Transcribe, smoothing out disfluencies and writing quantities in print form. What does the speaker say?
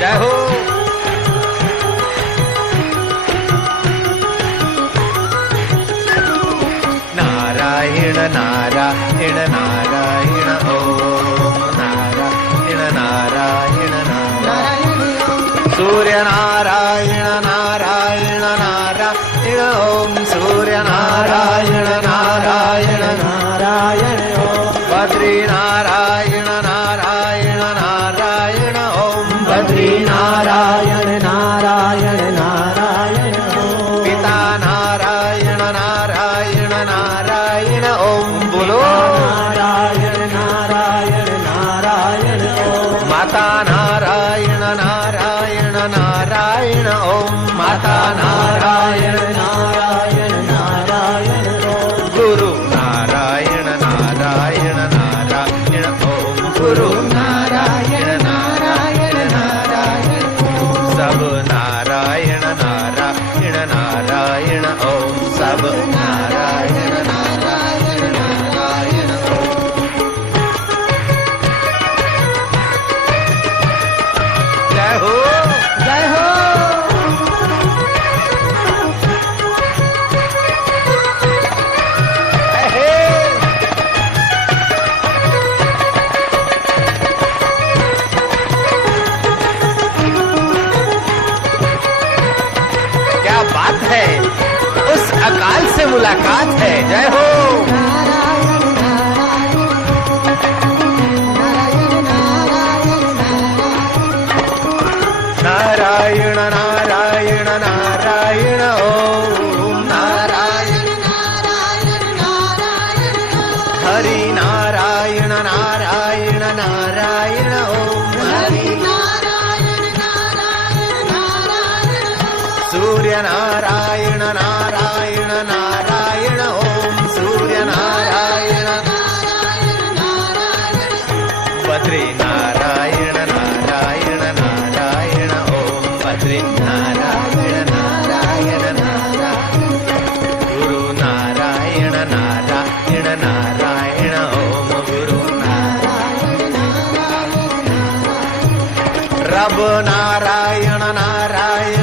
जय हो। नारायण नारायण नारायण ओम नारायण नारायण नारायण सूर्य नारायण नारायण नारायण ओम सूर्य नारायण नारायण नारायण ओम बद्री नारायण नारायण नारायण ओम बद्री नारायण नारायण नारायण ओम पिता नारायण नारायण नारायण ओम बोलो नारायण नारायण नारायण ओम माता नारायण नारायण नारायण ओम माता नारायण नारायण नारायण ओम गुरु नारायण नारायण नारायण ओम गुरु नारायण नारायण नारायण ओम सब नारायण नारायण नारायण ओम सब नारायण नारायण नारायण ओम जय हो जय हो। क्या बात है, उस अकाल से मुलाकात है। जय हो। नारायण नारायण नारायण ओम नारायण नारायण नारायण हरि नारायण नारायण नारायण ओम हरि नारायण नारायण नारायण सूर्य नारायण नारायण नारायण ओम सूर्य नारायण नारायण नारायण बद्री नारायण नारायण नारायण ओम बद्री नारायण नारायण नारायण गुरु नारायण नारायण नारायण ओम गुरु नारायण नारायण रब नारायण नारायण